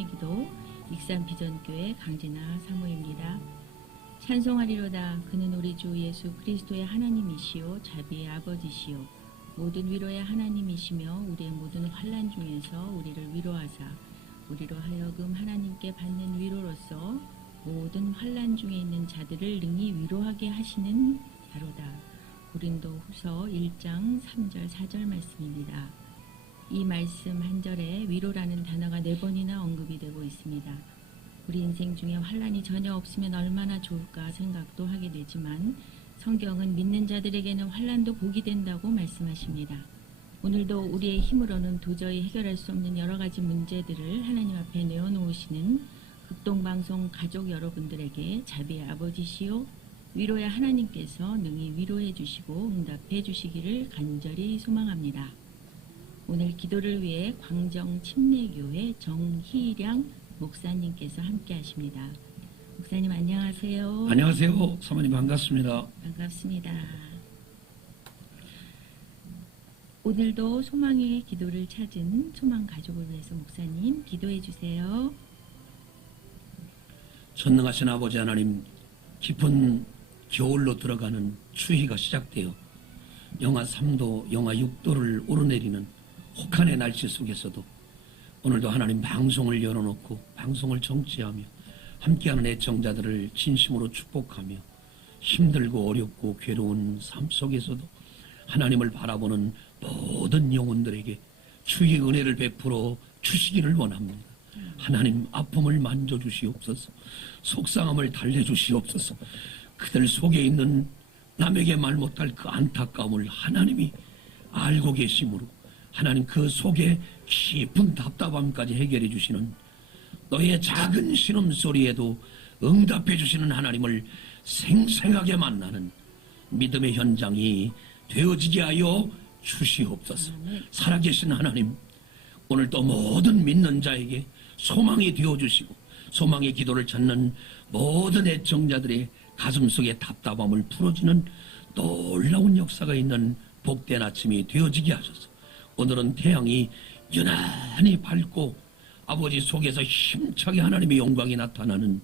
소망의 기도 익산 비전교회 강진아 사모입니다. 찬송하리로다. 그는 우리 주 예수 그리스도의 하나님이시요 자비의 아버지시요 모든 위로의 하나님이시며 우리의 모든 환난 중에서 우리를 위로하사 우리로 하여금 하나님께 받는 위로로서 모든 환난 중에 있는 자들을 능히 위로하게 하시는 자로다. 고린도후서 1장 3절 4절 말씀입니다. 이 말씀 한 절에 위로라는 단어가 4번이나 언급이 되고 있습니다. 우리 인생 중에 환난이 전혀 없으면 얼마나 좋을까 생각도 하게 되지만 성경은 믿는 자들에게는 환난도 복이 된다고 말씀하십니다. 오늘도 우리의 힘으로는 도저히 해결할 수 없는 여러 가지 문제들을 하나님 앞에 내어놓으시는 극동방송 가족 여러분들에게 자비의 아버지시요 위로의 하나님께서 능히 위로해 주시고 응답해 주시기를 간절히 소망합니다. 오늘 기도를 위해 광정 침례교회 정희량 목사님께서 함께 하십니다. 목사님 안녕하세요. 안녕하세요. 사모님 반갑습니다. 반갑습니다. 오늘도 소망의 기도를 찾은 소망 가족을 위해서 목사님 기도해 주세요. 전능하신 아버지 하나님, 깊은 겨울로 들어가는 추위가 시작되어 영하 3도, 영하 6도를 오르내리는 혹한의 날씨 속에서도 오늘도 하나님 방송을 열어놓고 방송을 정치하며 함께하는 애청자들을 진심으로 축복하며 힘들고 어렵고 괴로운 삶 속에서도 하나님을 바라보는 모든 영혼들에게 주의 은혜를 베풀어 주시기를 원합니다. 하나님 아픔을 만져주시옵소서. 속상함을 달래주시옵소서. 그들 속에 있는 남에게 말 못할 그 안타까움을 하나님이 알고 계심으로 하나님 그 속에 깊은 답답함까지 해결해 주시는 너의 작은 신음소리에도 응답해 주시는 하나님을 생생하게 만나는 믿음의 현장이 되어지게 하여 주시옵소서. 살아계신 하나님, 오늘도 모든 믿는 자에게 소망이 되어주시고 소망의 기도를 찾는 모든 애청자들의 가슴속의 답답함을 풀어주는 놀라운 역사가 있는 복된 아침이 되어지게 하소서. 오늘은 태양이 유난히 밝고 아버지 속에서 힘차게 하나님의 영광이 나타나는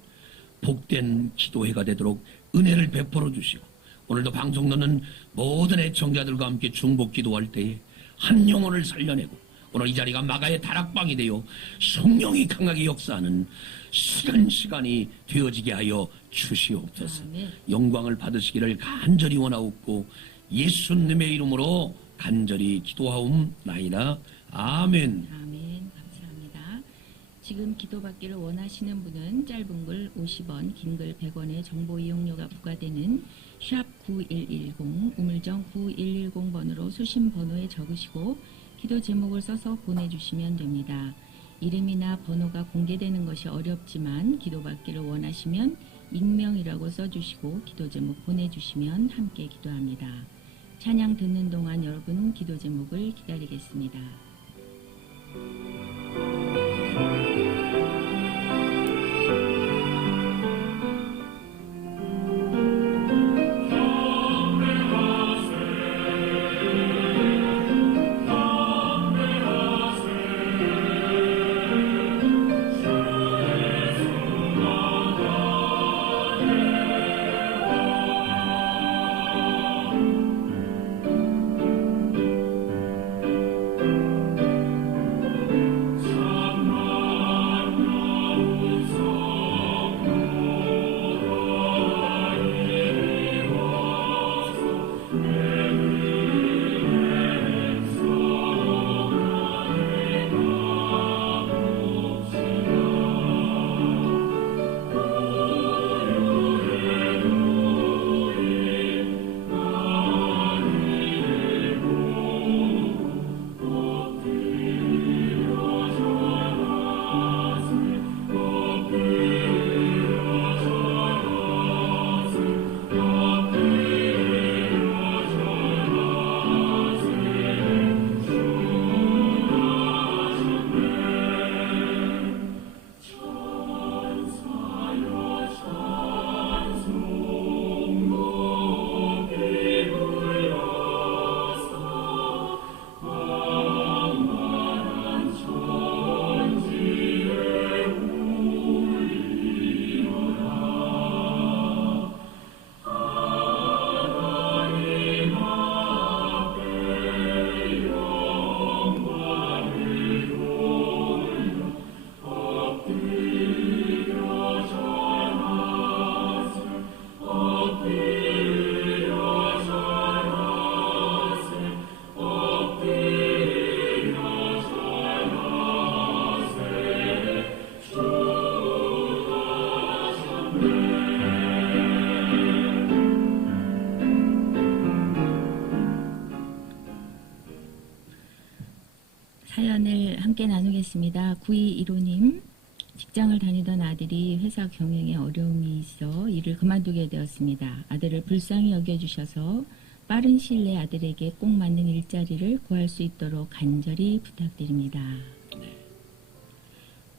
복된 기도회가 되도록 은혜를 베풀어 주시고 오늘도 방송 듣는 모든 애청자들과 함께 중복 기도할 때에 한 영혼을 살려내고 오늘 이 자리가 마가의 다락방이 되어 성령이 강하게 역사하는 시간이 되어지게 하여 주시옵소서. 영광을 받으시기를 간절히 원하옵고 예수님의 이름으로 간절히 기도하옵나이다. 아멘. 아멘. 감사합니다. 지금 기도받기를 원하시는 분은 짧은 글 50원, 긴 글 100원의 정보 이용료가 부과되는 샵 9110 우물정 9110번으로 수신 번호에 적으시고 기도 제목을 써서 보내주시면 됩니다. 이름이나 번호가 공개되는 것이 어렵지만 기도받기를 원하시면 익명이라고 써주시고 기도 제목 보내주시면 함께 기도합니다. 찬양 듣는 동안 여러분 기도 제목을 기다리겠습니다. 기도하겠습니다. 9215님, 직장을 다니던 아들이 회사 경영에 어려움이 있어 일을 그만두게 되었습니다. 아들을 불쌍히 여겨주셔서 빠른 시일 내에 아들에게 꼭 맞는 일자리를 구할 수 있도록 간절히 부탁드립니다.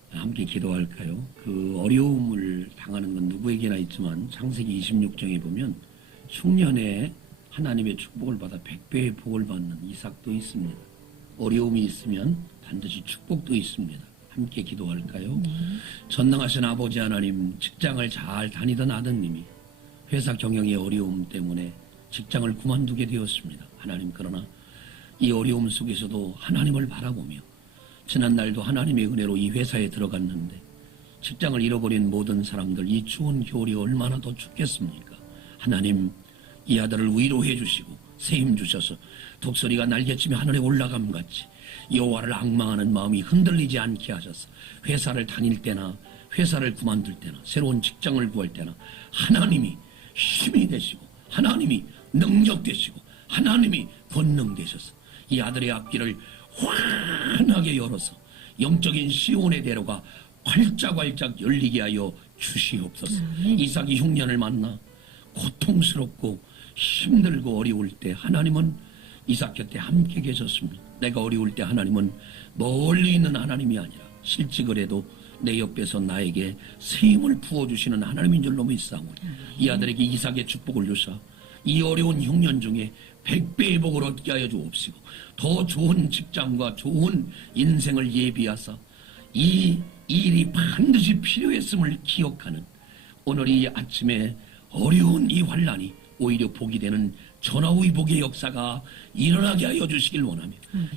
함께 기도할까요? 그 어려움을 당하는 건 누구에게나 있지만 창세기 26장에 보면 흉년에 하나님의 축복을 받아 100배의 복을 받는 이삭도 있습니다. 어려움이 있으면 반드시 축복도 있습니다. 함께 기도할까요? 전능하신 아버지 하나님, 직장을 잘 다니던 아드님이 회사 경영의 어려움 때문에 직장을 그만두게 되었습니다. 하나님, 그러나 이 어려움 속에서도 하나님을 바라보며 지난날도 하나님의 은혜로 이 회사에 들어갔는데 직장을 잃어버린 모든 사람들, 이 추운 겨울이 얼마나 더 춥겠습니까? 하나님, 이 아들을 위로해 주시고 세임 주셔서 독수리가 날개치며 하늘에 올라감 같이 여호와를 앙망하는 마음이 흔들리지 않게 하셔서 회사를 다닐 때나 회사를 그만둘 때나 새로운 직장을 구할 때나 하나님이 힘이 되시고 하나님이 능력 되시고 하나님이 권능 되셔서 이 아들의 앞길을 환하게 열어서 영적인 시온에 데려가 활짝활짝 열리게 하여 주시옵소서. 이삭이 흉년을 만나 고통스럽고 힘들고 어려울 때 하나님은 이삭 곁에 함께 계셨습니다. 내가 어려울 때 하나님은 멀리 있는 하나님이 아니라 실직을 해도 내 옆에서 나에게 새 힘을 부어주시는 하나님인 줄로 믿사오니 이 아들에게 이삭의 축복을 주사 이 어려운 흉년 중에 100배의 복을 얻게 하여 주옵시고 더 좋은 직장과 좋은 인생을 예비하사 이 일이 반드시 필요했음을 기억하는 오늘 이 아침에 어려운 이 환난이 오히려 복이 되는 전화위복의 역사가 일어나게 하여 주시길 원하며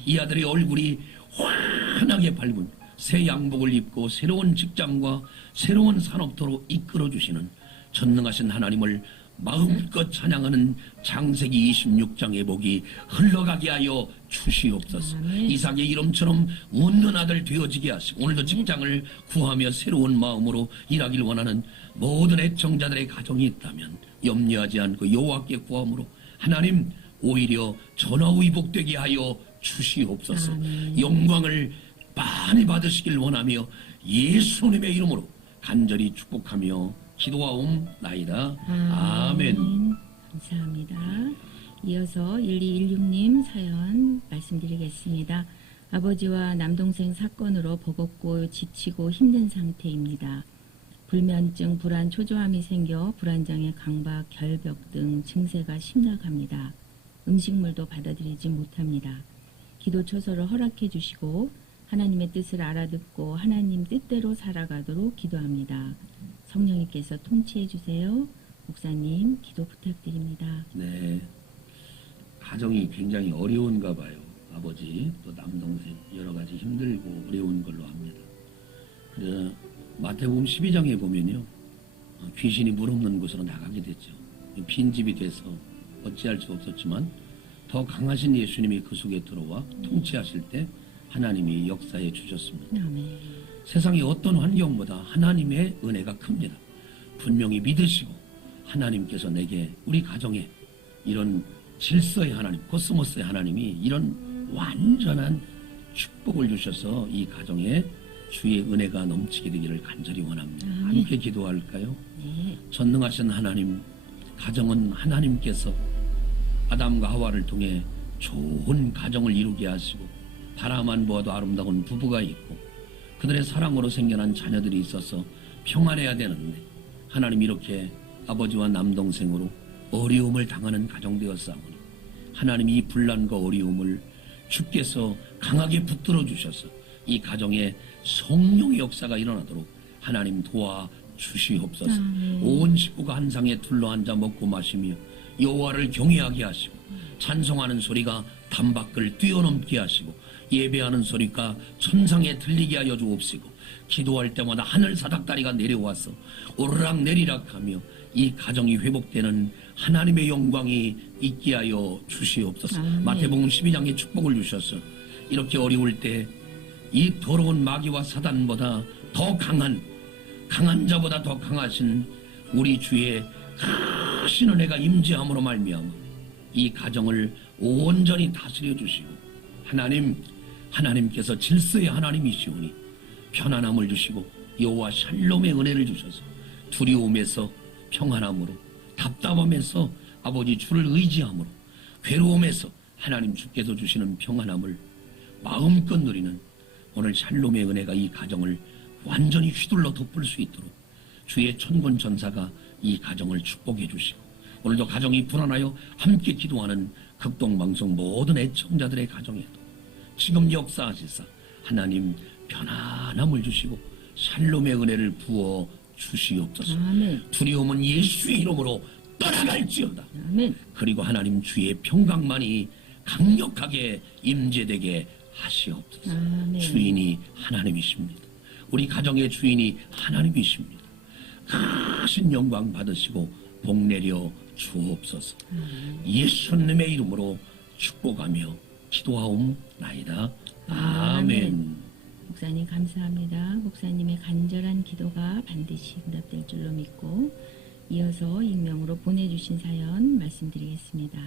이 아들의 얼굴이 환하게 밝은 새 양복을 입고 새로운 직장과 새로운 산업도로 이끌어 주시는 전능하신 하나님을 마음껏 찬양하는 창세기 26장의 복이 흘러가게 하여 주시옵소서. 이삭의 이름처럼 웃는 아들 되어지게 하시고 오늘도 직장을 구하며 새로운 마음으로 일하길 원하는 모든 애청자들의 가정이 있다면 염려하지 않고 여호와께 구함으로 하나님 오히려 전화위복되게 하여 주시옵소서. 영광을 많이 받으시길 원하며 예수님의 이름으로 간절히 축복하며 기도하옵나이다. 아멘. 감사합니다. 이어서 1216님 사연 말씀드리겠습니다. 아버지와 남동생 사건으로 버겁고 지치고 힘든 상태입니다. 불면증, 불안, 초조함이 생겨 불안장애, 강박, 결벽 등 증세가 심각합니다. 음식물도 받아들이지 못합니다. 기도 초서를 허락해 주시고 하나님의 뜻을 알아듣고 하나님 뜻대로 살아가도록 기도합니다. 성령님께서 통치해 주세요. 목사님 기도 부탁드립니다. 네, 가정이 굉장히 어려운가 봐요. 아버지 또 남동생 여러 가지 힘들고 어려운 걸로 합니다. 그래서 마태복음 12장에 보면요, 귀신이 물 없는 곳으로 나가게 됐죠. 빈집이 돼서 어찌할 수 없었지만 더 강하신 예수님이 그 속에 들어와 통치하실 때 하나님이 역사해 주셨습니다. 세상의 어떤 환경보다 하나님의 은혜가 큽니다. 분명히 믿으시고 하나님께서 내게 우리 가정에 이런 질서의 하나님, 코스모스의 하나님이 이런 완전한 축복을 주셔서 이 가정에 주의 은혜가 넘치게 되기를 간절히 원합니다. 함께 기도할까요? 전능하신 하나님, 가정은 하나님께서 아담과 하와를 통해 좋은 가정을 이루게 하시고 바라만 보아도 아름다운 부부가 있고 그들의 사랑으로 생겨난 자녀들이 있어서 평안해야 되는데 하나님 이렇게 아버지와 남동생으로 어려움을 당하는 가정 되었사오니 하나님 이 분란과 어려움을 주께서 강하게 붙들어 주셔서 이 가정에 성령의 역사가 일어나도록 하나님 도와 주시옵소서. 온 식구가 한 상에 둘러앉아 먹고 마시며 여호와를 경외하게 하시고 찬송하는 소리가 담밖을 뛰어넘게 하시고 예배하는 소리가 천상에 들리게 하여 주옵시고 기도할 때마다 하늘 사닥다리가 내려와서 오르락 내리락 하며 이 가정이 회복되는 하나님의 영광이 있게 하여 주시옵소서. 마태복음 12장에 축복을 주셔서 이렇게 어려울 때 이 더러운 마귀와 사단보다 더 강한 자보다 더 강하신 우리 주의 크신 은혜가 임재함으로 말미암아 이 가정을 온전히 다스려 주시고 하나님 하나님께서 질서의 하나님이시오니 편안함을 주시고 여호와 샬롬의 은혜를 주셔서 두려움에서 평안함으로, 답답함에서 아버지 주를 의지함으로, 괴로움에서 하나님 주께서 주시는 평안함을 마음껏 누리는 오늘 샬롬의 은혜가 이 가정을 완전히 휘둘러 덮을 수 있도록 주의 천군 천사가 이 가정을 축복해 주시고, 오늘도 가정이 불안하여 함께 기도하는 극동방송 모든 애청자들의 가정에도 지금 역사하시사 하나님 편안함을 주시고 샬롬의 은혜를 부어 주시옵소서. 아멘. 두려움은 예수의 이름으로 떠나갈지어다. 아멘. 그리고 하나님 주의 평강만이 강력하게 임재되게 하시옵소서. 아멘. 주인이 하나님이십니다. 우리 가정의 주인이 하나님이십니다. 크신 영광 받으시고 복 내려 주옵소서. 예수님의 이름으로 축복하며 기도하옵나이다. 아멘. 목사님 감사합니다. 목사님의 간절한 기도가 반드시 응답될 줄로 믿고 이어서 익명으로 보내주신 사연 말씀드리겠습니다.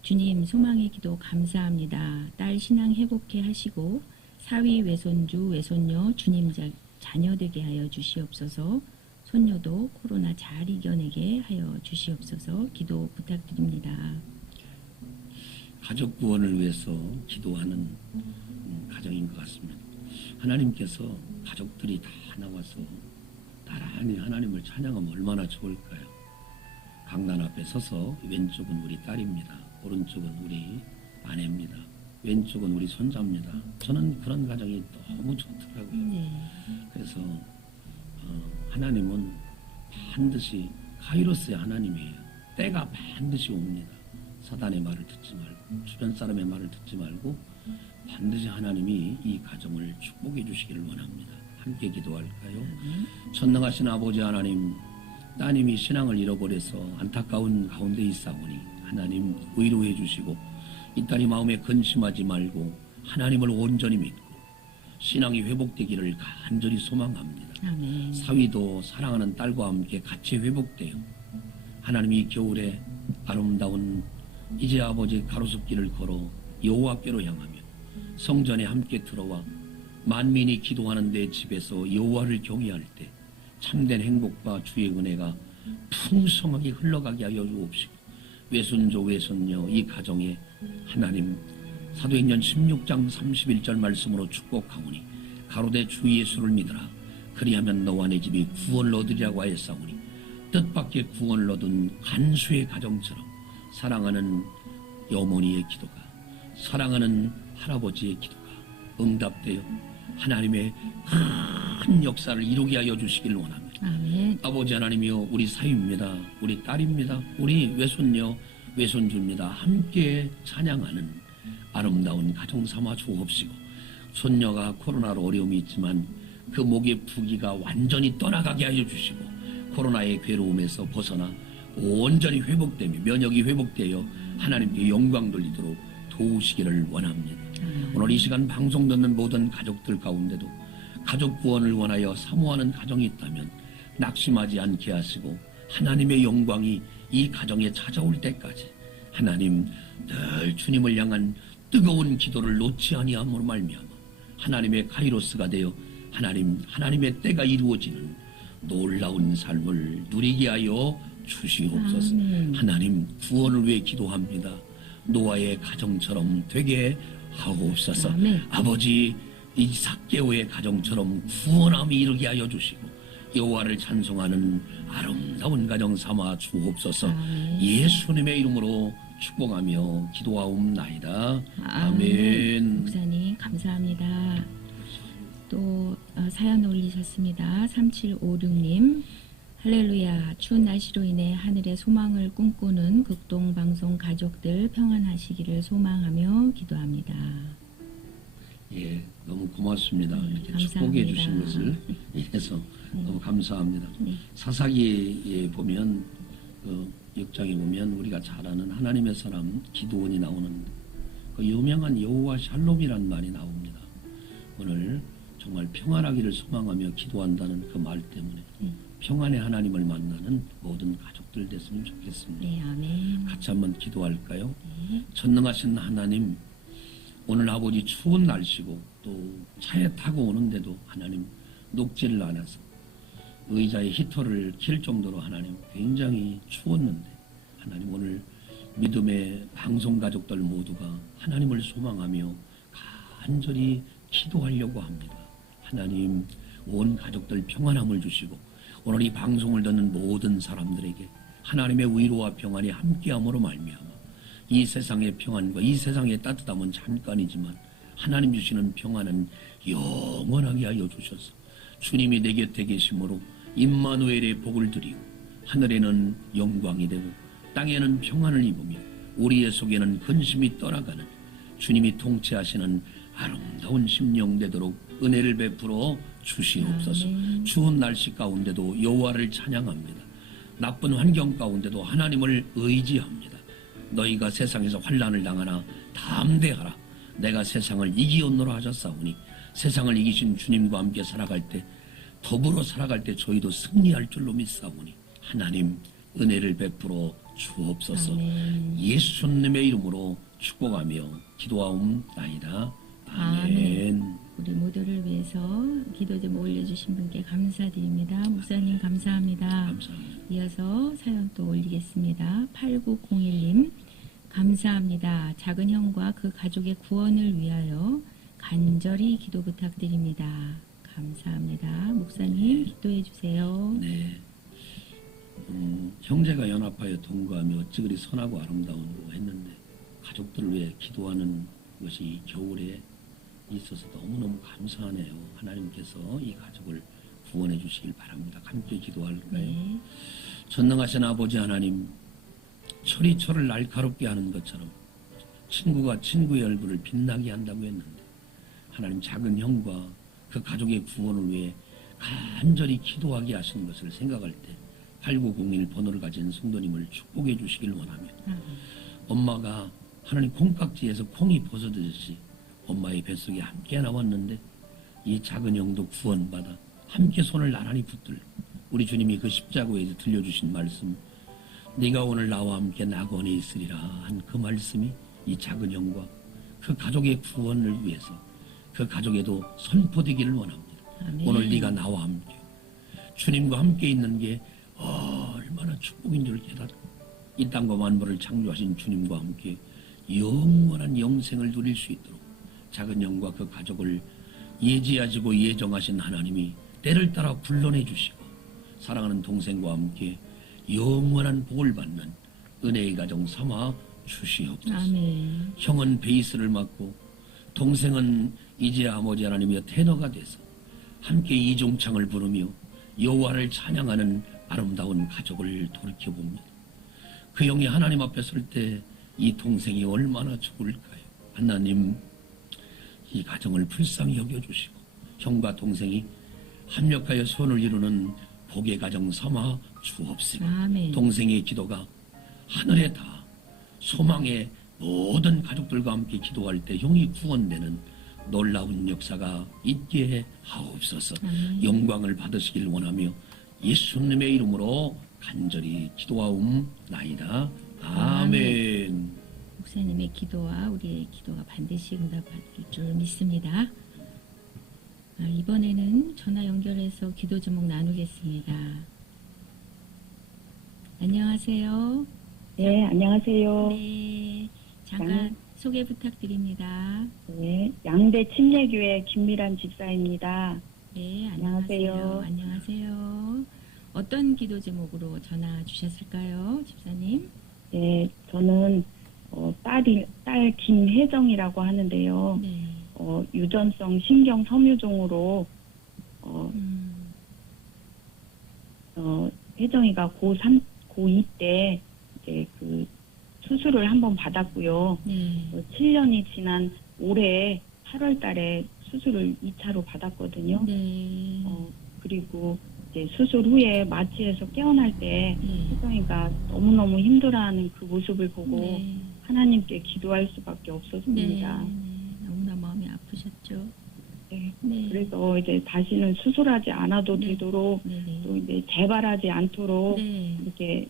주님, 소망의 기도 감사합니다. 딸 신앙 회복해 하시고 사위 외손주 외손녀 주님 자녀 되게 하여 주시옵소서. 손녀도 코로나 잘 이겨내게 하여 주시옵소서. 기도 부탁드립니다. 가족 구원을 위해서 기도하는 가정인 것 같습니다. 하나님께서 가족들이 다 나와서 나란히 하나님을 찬양하면 얼마나 좋을까요? 강단 앞에 서서 왼쪽은 우리 딸입니다. 오른쪽은 우리 아내입니다. 왼쪽은 우리 손자입니다. 저는 그런 가정이 너무 좋더라고요. 네. 그래서 하나님은 반드시 카이로스의 하나님이에요. 때가 반드시 옵니다. 사단의 말을 듣지 말고 주변 사람의 말을 듣지 말고 반드시 하나님이 이 가정을 축복해 주시기를 원합니다. 함께 기도할까요? 전능하신 아버지 하나님, 따님이 신앙을 잃어버려서 안타까운 가운데 있사오니 하나님 위로해 주시고 이 딸이 마음에 근심하지 말고 하나님을 온전히 믿고 신앙이 회복되기를 간절히 소망합니다. 아멘. 사위도 사랑하는 딸과 함께 같이 회복되어 하나님이 이 겨울에 아름다운 이제 아버지 가로수길을 걸어 여호와께로 향하며 성전에 함께 들어와 만민이 기도하는 데 집에서 여호와를 경외할 때 참된 행복과 주의 은혜가 풍성하게 흘러가게 하여 주옵시고 외손조 외손녀 이 가정에 하나님 사도행전 16장 31절 말씀으로 축복하오니 가로되 주 예수를 믿으라 그리하면 너와 내 집이 구원을 얻으리라고 하였사오니 뜻밖의 구원을 얻은 간수의 가정처럼 사랑하는 어머니의 기도가 사랑하는 할아버지의 기도가 응답되어 하나님의 큰 역사를 이루게 하여 주시길 원합니다. 아멘. 아버지 하나님이여 우리 사위입니다. 우리 딸입니다. 우리 외손녀 외손주입니다. 함께 찬양하는 아름다운 가정 삼아 주옵시고 손녀가 코로나로 어려움이 있지만 그 목의 부기가 완전히 떠나가게 하여 주시고 코로나의 괴로움에서 벗어나 온전히 회복되며 면역이 회복되어 하나님께 영광 돌리도록 도우시기를 원합니다. 오늘 이 시간 방송 듣는 모든 가족들 가운데도 가족 구원을 원하여 사모하는 가정이 있다면 낙심하지 않게 하시고 하나님의 영광이 이 가정에 찾아올 때까지 하나님 늘 주님을 향한 뜨거운 기도를 놓지 아니함으로 말미암아 하나님의 카이로스가 되어 하나님의 때가 이루어지는 놀라운 삶을 누리게 하여 주시옵소서. 아멘. 하나님 구원을 위해 기도합니다. 노아의 가정처럼 되게 하옵소서. 아멘. 아버지 이 삭개오의 가정처럼 구원함이 이르게 하여 주시고 여호와를 찬송하는 아름다운 가정 삼아 주옵소서. 아멘. 예수님의 이름으로 축복하며 기도하옵나이다. 아멘. 목사님 감사합니다. 또 사연 올리셨습니다. 3756님 할렐루야. 추운 날씨로 인해 하늘의 소망을 꿈꾸는 극동방송 가족들 평안하시기를 소망하며 기도합니다. 예, 너무 고맙습니다. 이렇게 감사합니다. 축복해 주신 것을 인해서 너무 감사합니다. 네. 사사기에 보면 역장에 보면 우리가 잘 아는 하나님의 사람 기드온이 나오는 그 유명한 여호와 샬롬이란 말이 나옵니다. 오늘 정말 평안하기를 소망하며 기도한다는 그 말 때문에 평안의 하나님을 만나는 모든 가족들 됐으면 좋겠습니다. 네, 아멘. 같이 한번 기도할까요? 네. 전능하신 하나님, 오늘 아버지 추운 날씨고 또 차에 타고 오는데도 하나님 녹지를 않아서 의자에 히터를 킬 정도로 하나님 굉장히 추웠는데 하나님 오늘 믿음의 방송 가족들 모두가 하나님을 소망하며 간절히 기도하려고 합니다. 하나님 온 가족들 평안함을 주시고 오늘 이 방송을 듣는 모든 사람들에게 하나님의 위로와 평안이 함께함으로 말미암아 이 세상의 평안과 이 세상의 따뜻함은 잠깐이지만 하나님 주시는 평안은 영원하게 하여 주셔서 주님이 내 곁에 계심으로 임마누엘의 복을 드리고 하늘에는 영광이 되고 땅에는 평안을 입으며 우리의 속에는 근심이 떠나가는 주님이 통치하시는 아름다운 심령 되도록 은혜를 베풀어 주시옵소서. 아멘. 추운 날씨 가운데도 여호와를 찬양합니다. 나쁜 환경 가운데도 하나님을 의지합니다. 너희가 세상에서 환난을 당하나 담대하라. 내가 세상을 이기었노라 하셨사오니 세상을 이기신 주님과 함께 살아갈 때 더불어 살아갈 때 저희도 승리할 줄로 믿사오니 하나님 은혜를 베풀어 주옵소서. 아멘. 예수님의 이름으로 축복하며 기도하옵나이다. 아멘. 우리 모두를 위해서 기도 좀 올려주신 분께 감사드립니다. 목사님 감사합니다. 감사합니다. 이어서 사연 또 올리겠습니다. 8901님 감사합니다. 작은 형과 그 가족의 구원을 위하여 간절히 기도 부탁드립니다. 감사합니다. 목사님 기도해 주세요. 네. 형제가 연합하여 동거하며 어찌 그리 선하고 아름다운고 했는데 가족들을 위해 기도하는 것이 이 겨울에 있어서 너무너무 감사하네요. 하나님께서 이 가족을 구원해 주시길 바랍니다. 함께 기도할까요? 네. 전능하신 아버지 하나님, 철이 철을 날카롭게 하는 것처럼 친구가 친구의 얼굴을 빛나게 한다고 했는데 하나님 작은 형과 그 가족의 구원을 위해 간절히 기도하게 하시는 것을 생각할 때 8901 번호를 가진 성도님을 축복해 주시길 원하며 엄마가 하나님 콩깍지에서 콩이 벗어지듯이 엄마의 뱃속에 함께 나왔는데 이 작은 형도 구원받아 함께 손을 나란히 붙들고 우리 주님이 그 십자가에서 들려주신 말씀 네가 오늘 나와 함께 낙원에 있으리라 한 그 말씀이 이 작은 형과 그 가족의 구원을 위해서 그 가족에도 선포되기를 원합니다. 아멘. 오늘 네가 나와 함께 주님과 함께 있는 게 얼마나 축복인 줄 깨닫고 이 땅과 만물을 창조하신 주님과 함께 영원한 영생을 누릴 수 있도록 작은 형과 그 가족을 예지하시고 예정하신 하나님이 때를 따라 불러내 주시고 사랑하는 동생과 함께 영원한 복을 받는 은혜의 가정 삼아 주시옵소서. 아멘. 형은 베이스를 맡고 동생은 이제 아버지 하나님의 테너가 돼서 함께 이중창을 부르며 여호와를 찬양하는 아름다운 가족을 돌이켜봅니다. 그 형이 하나님 앞에 설 때 이 동생이 얼마나 좋을까요? 하나님 이 가정을 불쌍히 여겨주시고 형과 동생이 합력하여 손을 이루는 복의 가정 삼아 주옵시고 아멘. 동생의 기도가 하늘에 닿아 소망의 모든 가족들과 함께 기도할 때 형이 구원되는 놀라운 역사가 있게 하옵소서. 아멘. 영광을 받으시길 원하며 예수님의 이름으로 간절히 기도하옵나이다. 아멘. 목사님의 기도와 우리의 기도가 반드시 응답받을 줄 믿습니다. 이번에는 전화 연결해서 기도 제목 나누겠습니다. 안녕하세요. 네, 안녕하세요. 네, 잠깐 소개 부탁드립니다. 네, 양대 침례교회 김미란 집사입니다. 네, 안녕하세요. 안녕하세요. 안녕하세요. 어떤 기도 제목으로 전화 주셨을까요, 집사님? 네, 저는 딸 김혜정이라고 하는데요. 네. 유전성 신경 섬유종으로 혜정이가 고3, 고2 때 이제 그 수술을 한번 받았고요. 네. 7년이 지난 올해 8월 달에 수술을 2차로 받았거든요. 네. 그리고 이제 수술 후에 마취해서 깨어날 때 네. 혜정이가 너무너무 힘들어하는 그 모습을 보고 네. 하나님께 기도할 수밖에 네. 없었습니다. 너무나 마음이 아프셨죠. 네. 네. 그래서 이제 다시는 수술하지 않아도 네. 되도록 네네. 또 이제 재발하지 않도록 네. 이렇게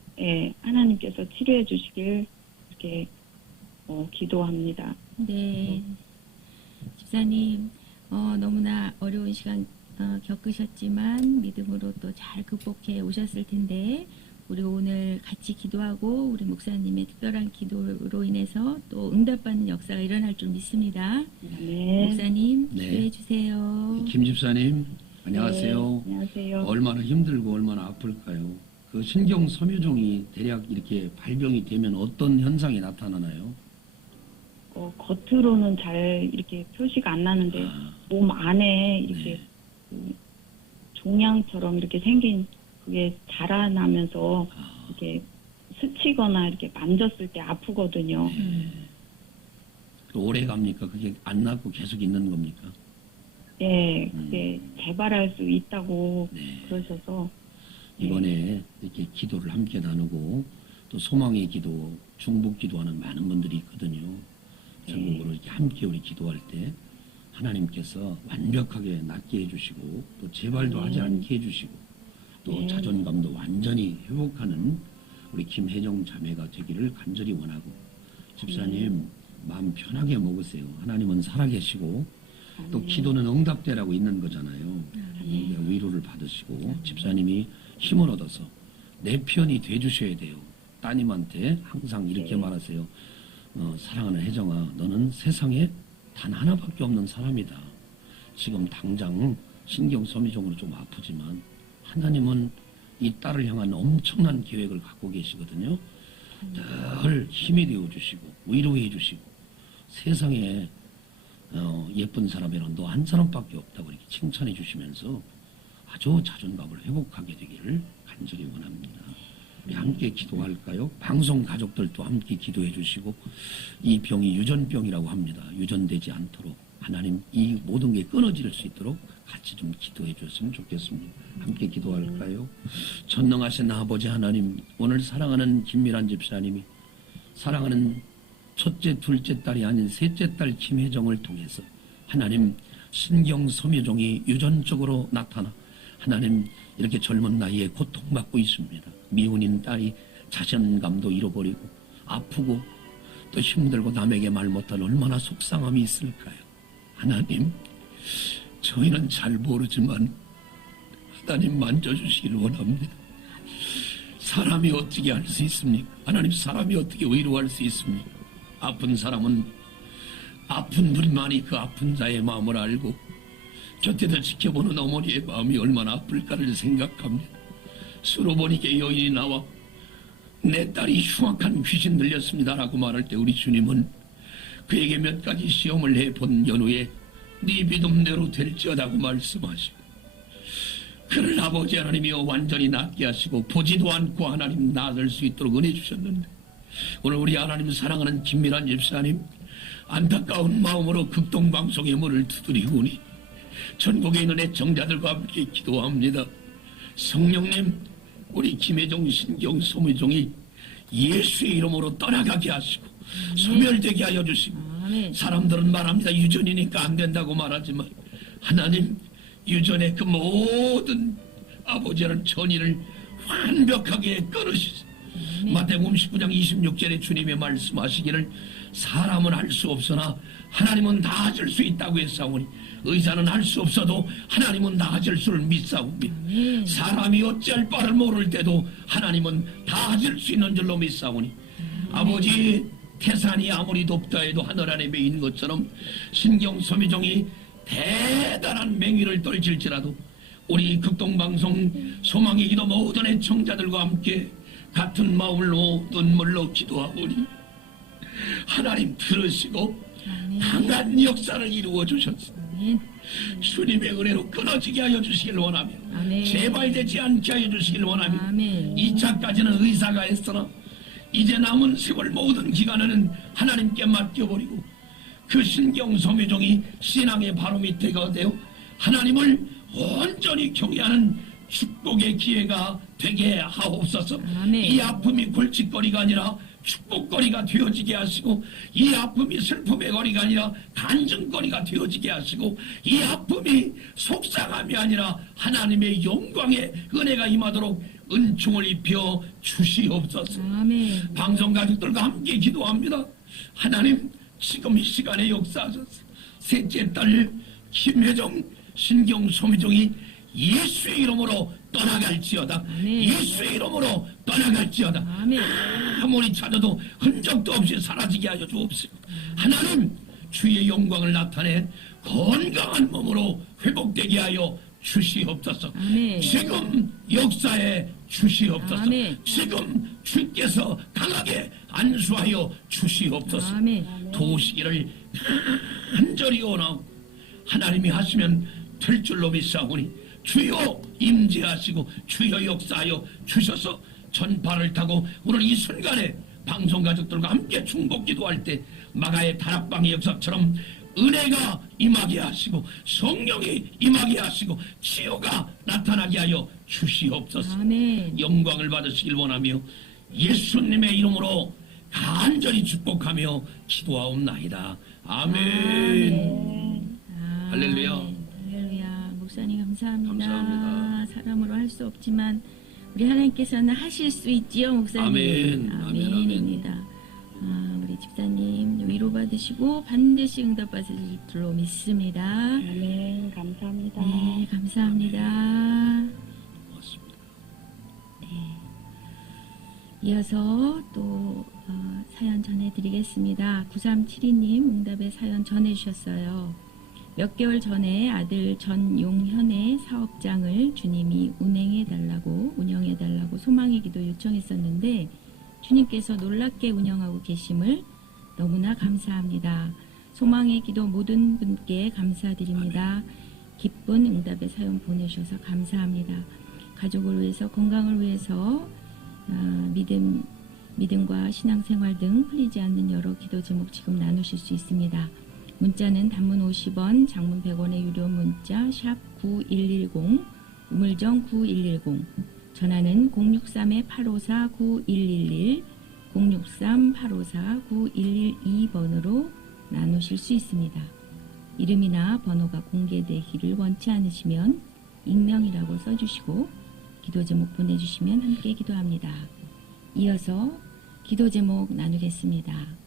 하나님께서 치료해 주시길 이렇게 기도합니다. 네. 목사님, 너무나 어려운 시간 겪으셨지만 믿음으로 또 잘 극복해 오셨을 텐데 우리 오늘 같이 기도하고 우리 목사님의 특별한 기도로 인해서 또 응답받는 역사가 일어날 줄 믿습니다. 네. 목사님 네. 기도해 주세요. 김 집사님, 안녕하세요. 네, 안녕하세요. 얼마나 힘들고 얼마나 아플까요? 그 신경 섬유종이 대략 이렇게 발병이 되면 어떤 현상이 나타나나요? 겉으로는 잘 이렇게 표시가 안 나는데 아, 몸 안에 이렇게 네. 그 종양처럼 이렇게 생긴 그게 자라나면서 아, 이렇게 스치거나 이렇게 만졌을 때 아프거든요. 오래 갑니까? 그게 안 낫고 계속 있는 겁니까? 네, 그게 재발할 수 있다고 네. 그러셔서 이번에 이렇게 기도를 함께 나누고 또 소망의 기도, 중복 기도하는 많은 분들이 있거든요. 전국으로 이렇게 함께 우리 기도할 때 하나님께서 완벽하게 낫게 해주시고 또 재발도 하지 않게 해주시고 또 네. 자존감도 완전히 회복하는 우리 김혜정 자매가 되기를 간절히 원하고 집사님 마음 편하게 먹으세요. 하나님은 살아계시고 또 기도는 응답되라고 있는 거잖아요. 우리가 위로를 받으시고 집사님이 힘을 얻어서 내 편이 돼주셔야 돼요. 따님한테 항상 이렇게 말하세요. 사랑하는 혜정아, 너는 세상에 단 하나밖에 없는 사람이다. 지금 당장 신경섬유종으로 좀 아프지만 하나님은 이 딸을 향한 엄청난 계획을 갖고 계시거든요. 늘 힘이 되어주시고 위로해 주시고 세상에 예쁜 사람에는 너 한 사람밖에 없다고 이렇게 칭찬해 주시면서 아주 자존감을 회복하게 되기를 간절히 원합니다. 우리 함께 기도할까요? 방송 가족들도 함께 기도해 주시고 이 병이 유전병이라고 합니다. 유전되지 않도록 하나님 이 모든 게 끊어질 수 있도록 같이 좀 기도해 주셨으면 좋겠습니다. 함께 기도할까요? 전능하신 아버지 하나님, 오늘 사랑하는 김미란 집사님이 사랑하는 첫째, 둘째 딸이 아닌 셋째 딸 김혜정을 통해서 하나님 신경섬유종이 유전적으로 나타나 하나님 이렇게 젊은 나이에 고통받고 있습니다. 미혼인 딸이 자신감도 잃어버리고 아프고 또 힘들고 남에게 말 못할 얼마나 속상함이 있을까요? 하나님, 저희는 잘 모르지만 하나님 만져주시길 원합니다. 사람이 어떻게 할 수 있습니까? 하나님, 사람이 어떻게 위로할 수 있습니까? 아픈 사람은 아픈 분만이 그 아픈 자의 마음을 알고 곁에서 지켜보는 어머니의 마음이 얼마나 아플까를 생각합니다. 수로보니께 여인이 나와 내 딸이 흉악한 귀신 들렸습니다라고 말할 때 우리 주님은 그에게 몇 가지 시험을 해본 연후에 네 믿음대로 될지어다고 말씀하시고 그를 아버지 하나님이여 완전히 낫게 하시고 보지도 않고 하나님 나을 수 있도록 은혜 주셨는데 오늘 우리 하나님 사랑하는 김미란 집사님 안타까운 마음으로 극동방송의 문을 두드리오니 전국에 있는 애청자들과 함께 기도합니다. 성령님, 우리 김혜정 신경소무종이 예수의 이름으로 떠나가게 하시고 소멸되게 하여 주시고 사람들은 말합니다. 유전이니까 안 된다고 말하지만 하나님 유전의 그 모든 아버지는 전의를 완벽하게 끊으시소. 마태복음 19장 26절에 주님의 말씀하시기를 사람은 할 수 없으나 하나님은 다 하실 수 있다고 했사오니 의사는 할 수 없어도 하나님은 다 하실 수를 믿사옵니다. 사람이 어찌할 바를 모를 때도 하나님은 다 하실 수 있는 줄로 믿사오니 아버지 태산이 아무리 높다 해도 하늘 안에 매인 것처럼 신경소미종이 대단한 맹위를 떨칠지라도 우리 극동방송 소망의 기도 모든 애청자들과 함께 같은 마음으로 눈물로 기도하오니 하나님 들으시고 강한 역사를 이루어 주셨습니다. 주님의 은혜로 끊어지게 하여 주시길 원하며 재발되지 않게 하여 주시길 원하며 2차까지는 의사가 했으나 이제 남은 세월 모든 기간에는 하나님께 맡겨버리고 그 신경소미종이 신앙의 바로 밑에가 되어 하나님을 온전히 경외하는 축복의 기회가 되게 하옵소서. 이 아픔이 골칫거리가 아니라 축복거리가 되어지게 하시고 이 아픔이 슬픔의 거리가 아니라 간증거리가 되어지게 하시고 이 아픔이 속상함이 아니라 하나님의 영광의 은혜가 임하도록 은총을 입혀 주시옵소서. 방송 가족들과 함께 기도합니다. 하나님 지금 이 시간에 역사하셔서 셋째 딸 김혜정, 신경 소미정이 예수의 이름으로 떠나갈지어다. 아멘. 예수의 이름으로 떠나갈지어다. 아멘. 아무리 찾아도 흔적도 없이 사라지게 하여 주옵시고, 하나님 주의 영광을 나타내 건강한 몸으로 회복되게 하여 주시옵소서. 아멘. 지금 역사에 주시옵소서. 아멘. 지금 주께서 강하게 안수하여 주시옵소서. 아멘. 도우시기를 간절히 원하고, 하나님이 하시면 될 줄로 믿사오니 주여 임재하시고 주여 역사하여 주셔서 전파를 타고 오늘 이 순간에 방송 가족들과 함께 중복 기도할 때 마가의 다락방의 역사처럼 은혜가 임하게 하시고 성령이 임하게 하시고 치유가 나타나게 하여 주시옵소서. 아멘. 영광을 받으시길 원하며 예수님의 이름으로 간절히 축복하며 기도하옵나이다. 아멘. 아멘. 할렐루야. 할렐루야. 목사님 감사합니다. 감사합니다. 사람으로 할 수 없지만 우리 하나님께서는 하실 수 있지요, 목사님. 아멘. 아멘. 아멘입니다. 우리 집사님 위로받으시고 반드시 응답받으실 줄로 믿습니다. 아멘. 감사합니다. 네, 감사합니다. 고맙습니다. 이어서 또 사연 전해드리겠습니다. 9372님 응답의 사연 전해주셨어요. 몇 개월 전에 아들 전용현의 사업장을 주님이 운영해달라고 소망의 기도 요청했었는데 주님께서 놀랍게 운영하고 계심을 너무나 감사합니다. 소망의 기도 모든 분께 감사드립니다. 기쁜 응답의 사연 보내주셔서 감사합니다. 가족을 위해서, 건강을 위해서 믿음과 신앙생활 등 풀리지 않는 여러 기도 제목 지금 나누실 수 있습니다. 문자는 단문 50원, 장문 100원의 유료 문자 샵 9110, 우물정 9110, 전화는 063-854-9111, 063-854-9112번으로 나누실 수 있습니다. 이름이나 번호가 공개되기를 원치 않으시면 익명이라고 써주시고 기도 제목 보내주시면 함께 기도합니다. 이어서 기도 제목 나누겠습니다.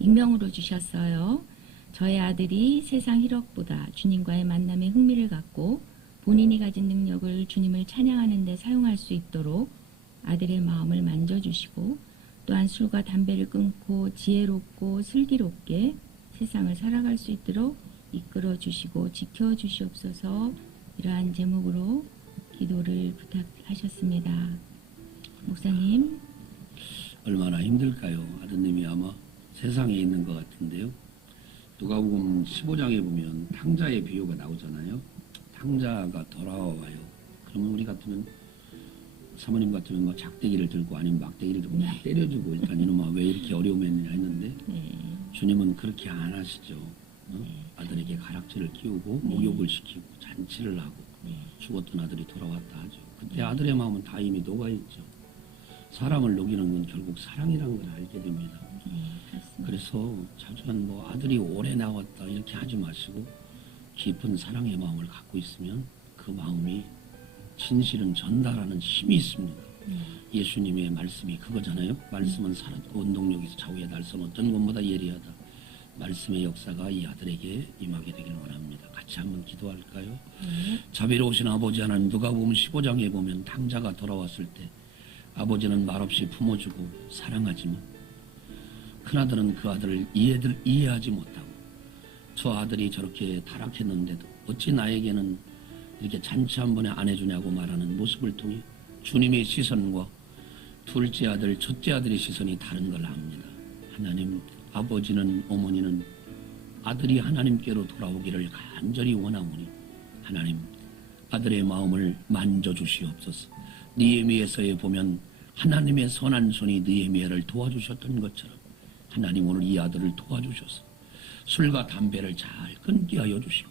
익명으로 주셨어요. 저의 아들이 세상 희락보다 주님과의 만남에 흥미를 갖고 본인이 가진 능력을 주님을 찬양하는 데 사용할 수 있도록 아들의 마음을 만져주시고 또한 술과 담배를 끊고 지혜롭고 슬기롭게 세상을 살아갈 수 있도록 이끌어주시고 지켜주시옵소서. 이러한 제목으로 기도를 부탁하셨습니다. 목사님. 얼마나 힘들까요? 아드님이 아마 세상에 있는 것 같은데요. 누가복음 15장에 보면 탕자의 비유가 나오잖아요. 탕자가 돌아와요. 그러면 우리 같으면, 사모님 같으면 뭐 작대기를 들고 아니면 막대기를 들고 막 때려주고 일단 이놈아 왜 이렇게 어려움에 있느냐 했는데 주님은 그렇게 안 하시죠. 아들에게 가락지를 끼우고 목욕을 시키고 잔치를 하고 죽었던 아들이 돌아왔다 하죠. 그때 아들의 마음은 다 이미 녹아있죠. 사람을 녹이는 건 결국 사랑이라는 걸 알게 됩니다. 그래서 자주한 뭐 아들이 오래 나왔다 이렇게 하지 마시고 깊은 사랑의 마음을 갖고 있으면 그 마음이 진실은 전달하는 힘이 있습니다. 예수님의 말씀이 그거잖아요. 말씀은 살았고 운동력이 좌우의 날선 어떤 것보다 예리하다. 말씀의 역사가 이 아들에게 임하게 되길 원합니다. 같이 한번 기도할까요? 자비로우신 아버지 하나님, 누가복음 15장에 보면 탕자가 돌아왔을 때 아버지는 말없이 품어주고 사랑하지만 큰아들은 그 아들을 이해하지 못하고 저 아들이 저렇게 타락했는데도 어찌 나에게는 이렇게 잔치 한 번에 안 해주냐고 말하는 모습을 통해 주님의 시선과 둘째 아들, 첫째 아들의 시선이 다른 걸 압니다. 하나님, 아버지는, 어머니는 아들이 하나님께로 돌아오기를 간절히 원하오니 하나님, 아들의 마음을 만져주시옵소서. 느헤미야서에 보면 하나님의 선한 손이 느헤미야를 도와주셨던 것처럼 하나님 오늘 이 아들을 도와주셔서 술과 담배를 잘 끊게 하여 주시고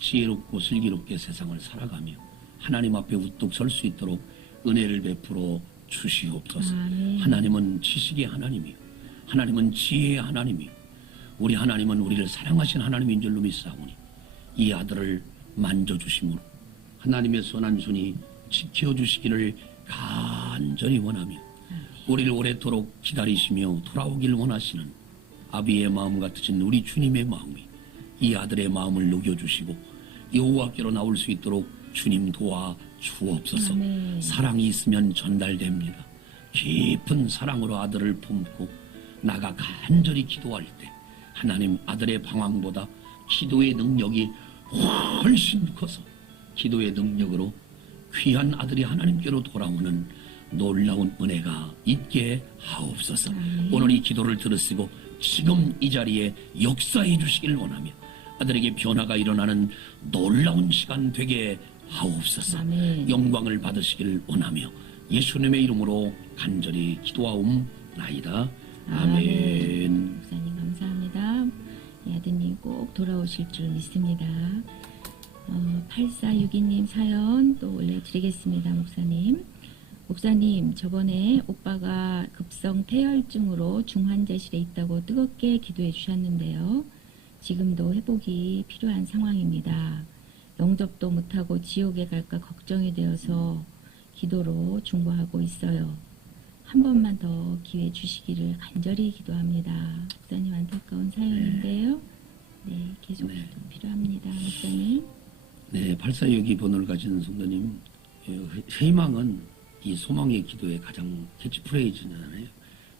지혜롭고 슬기롭게 세상을 살아가며 하나님 앞에 우뚝 설 수 있도록 은혜를 베풀어 주시옵소서. 하나님은 지식의 하나님이요, 하나님은 지혜의 하나님이요, 우리 하나님은 우리를 사랑하신 하나님인 줄로 믿사오니 이 아들을 만져주심으로 하나님의 선한 손이 지켜주시기를 간절히 원하며 우리를 오래도록 기다리시며 돌아오길 원하시는 아비의 마음 같으신 우리 주님의 마음이 이 아들의 마음을 녹여주시고 여호와께로 나올 수 있도록 주님 도와 주옵소서. 아멘. 사랑이 있으면 전달됩니다. 깊은 사랑으로 아들을 품고 나가 간절히 기도할 때 하나님 아들의 방황보다 기도의 능력이 훨씬 커서 기도의 능력으로 귀한 아들이 하나님께로 돌아오는 놀라운 은혜가 있게 하옵소서. 오늘 이 기도를 들으시고 지금 이 자리에 역사해 주시길 원하며 아들에게 변화가 일어나는 놀라운 시간 되게 하옵소서. 아멘. 영광을 받으시길 원하며 예수님의 이름으로 간절히 기도하옵나이다. 아멘. 목사님 감사합니다. 이 아드님 꼭 돌아오실 줄 믿습니다. 8462님 사연 또 올려드리겠습니다. 목사님 저번에 오빠가 급성 폐혈증으로 중환자실에 있다고 뜨겁게 기도해 주셨는데요. 지금도 회복이 필요한 상황입니다. 영접도 못하고 지옥에 갈까 걱정이 되어서 기도로 중보하고 있어요. 한 번만 더 기회 주시기를 간절히 기도합니다. 목사님 안타까운 사연인데요. 네, 계속 기도 필요합니다. 목사님. 네, 8462 번호를 가진 성도님, 희망은 이 소망의 기도의 가장 캐치프레이즈잖아요.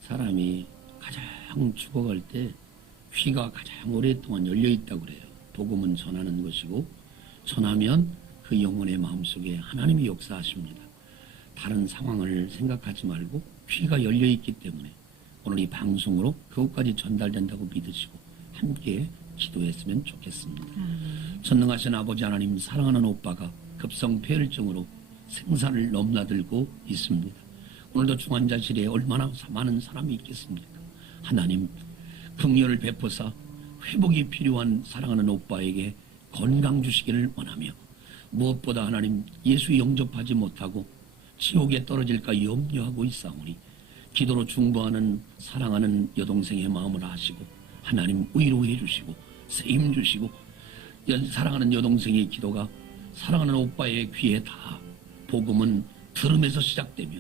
사람이 가장 죽어갈 때 귀가 가장 오랫동안 열려있다고 그래요. 복음은 전하는 것이고 전하면 그 영혼의 마음속에 하나님이 역사하십니다. 다른 상황을 생각하지 말고 귀가 열려있기 때문에 오늘 이 방송으로 그것까지 전달된다고 믿으시고 함께 기도했으면 좋겠습니다. 전능하신 아버지 하나님, 사랑하는 오빠가 급성 폐혈증으로 생사를 넘나들고 있습니다. 오늘도 중환자실에 얼마나 많은 사람이 있겠습니까? 하나님, 긍휼을 베푸사 회복이 필요한 사랑하는 오빠에게 건강 주시기를 원하며 무엇보다 하나님, 예수 영접하지 못하고 지옥에 떨어질까 염려하고 있사오니 기도로 중보하는 사랑하는 여동생의 마음을 아시고 하나님 위로해 주시고 세임 주시고 사랑하는 여동생의 기도가 사랑하는 오빠의 귀에 다 복음은 들음에서 시작되며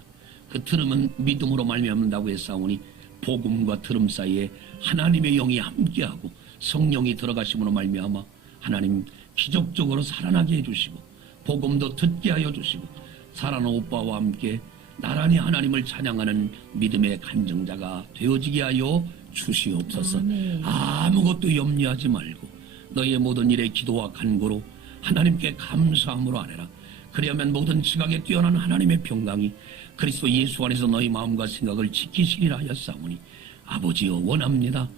그 들음은 믿음으로 말미암는다고 했사오니 복음과 들음 사이에 하나님의 영이 함께하고 성령이 들어가심으로 말미암아 하나님 기적적으로 살아나게 해주시고 복음도 듣게 하여 주시고 사랑하는 오빠와 함께 나란히 하나님을 찬양하는 믿음의 간증자가 되어지게 하여 주시옵소서. 아무것도 염려하지 말고 너의 모든 일에 기도와 간구로 하나님께 감사함으로 아뢰라. 그리하면 모든 지각에 뛰어난 하나님의 평강이 그리스도 예수 안에서 너희 마음과 생각을 지키시리라 하였사오니 아버지여 원합니다.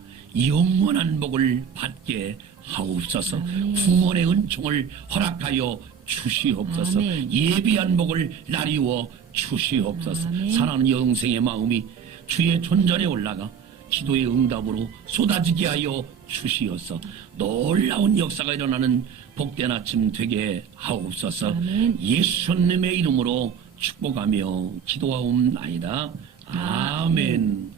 영원한 복을 받게 하옵소서. 구원의 은총을 허락하여 주시옵소서. 예비한 복을 나리워 주시옵소서. 사랑하는 여동생의 마음이 주의 존전에 올라가 기도의 응답으로 쏟아지게 하여 주시옵소서. 놀라운 역사가 일어나는 복된 아침 되게 하옵소서. 예수님의 이름으로 축복하며 기도하옵나이다. 아멘.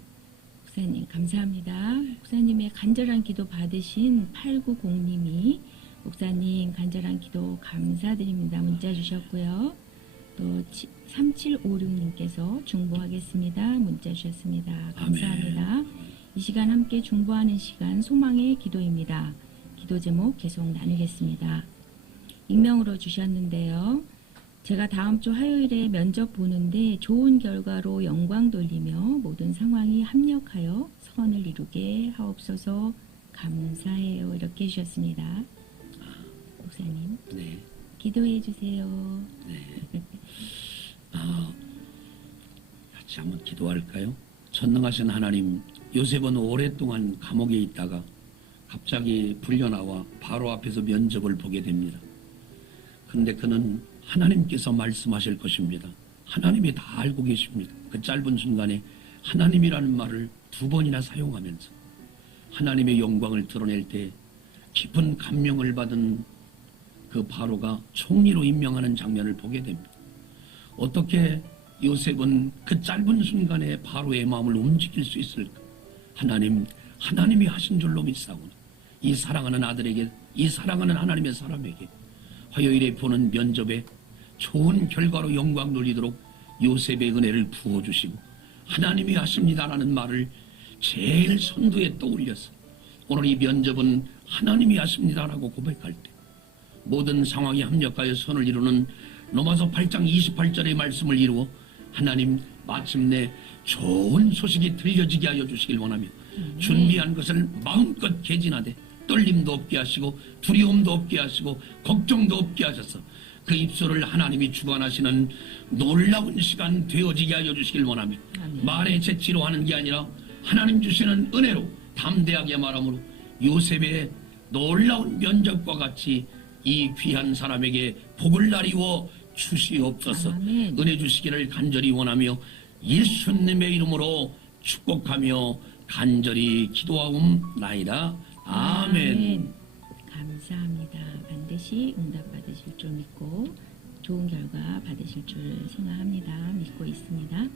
목사님 감사합니다. 목사님의 간절한 기도 받으신 890님이 목사님 간절한 기도 감사드립니다. 문자 주셨고요. 또 3756님께서 중보하겠습니다. 문자 주셨습니다. 감사합니다. 아멘. 이 시간 함께 중보하는 시간 소망의 기도입니다. 기도 제목 계속 나누겠습니다. 익명으로 주셨는데요. 제가 다음 주 화요일에 면접 보는데 좋은 결과로 영광 돌리며 모든 상황이 합력하여 선을 이루게 하옵소서. 감사해요. 이렇게 해주셨습니다. 목사님, 네. 기도해 주세요. 네. 같이 한번 기도할까요? 전능하신 하나님, 요셉은 오랫동안 감옥에 있다가 갑자기 풀려나와 바로 앞에서 면접을 보게 됩니다. 그런데 그는 하나님께서 말씀하실 것입니다. 하나님이 다 알고 계십니다. 그 짧은 순간에 하나님이라는 말을 2번이나 사용하면서 하나님의 영광을 드러낼 때 깊은 감명을 받은 그 바로가 총리로 임명하는 장면을 보게 됩니다. 어떻게 요셉은 그 짧은 순간에 바로의 마음을 움직일 수 있을까? 하나님이 하신 줄로 믿사오니 이 사랑하는 아들에게, 이 사랑하는 하나님의 사람에게 화요일에 보는 면접에 좋은 결과로 영광 돌리도록 요셉의 은혜를 부어주시고 하나님이 하십니다라는 말을 제일 선두에 떠올려서 오늘 이 면접은 하나님이 하십니다라고 고백할 때 모든 상황에 합력하여 선을 이루는 로마서 8장 28절의 말씀을 이루어 하나님 마침내 좋은 소식이 들려지게 하여 주시길 원하며 준비한 것을 마음껏 개진하되 떨림도 없게 하시고 두려움도 없게 하시고 걱정도 없게 하셔서 그 입술을 하나님이 주관하시는 놀라운 시간 되어지게 하여 주시길 원하며 말의 재치로 하는 게 아니라 하나님 주시는 은혜로 담대하게 말함으로 요셉의 놀라운 면접과 같이 이 귀한 사람에게 복을 나리워 주시옵소서. 아멘. 은혜 주시기를 간절히 원하며 예수님의 이름으로 축복하며 간절히 기도하옵나이다. 아멘. 감사합니다. 반드시 응답 받으실 줄 믿고 좋은 결과 받으실 줄 생각합니다. 믿고 있습니다.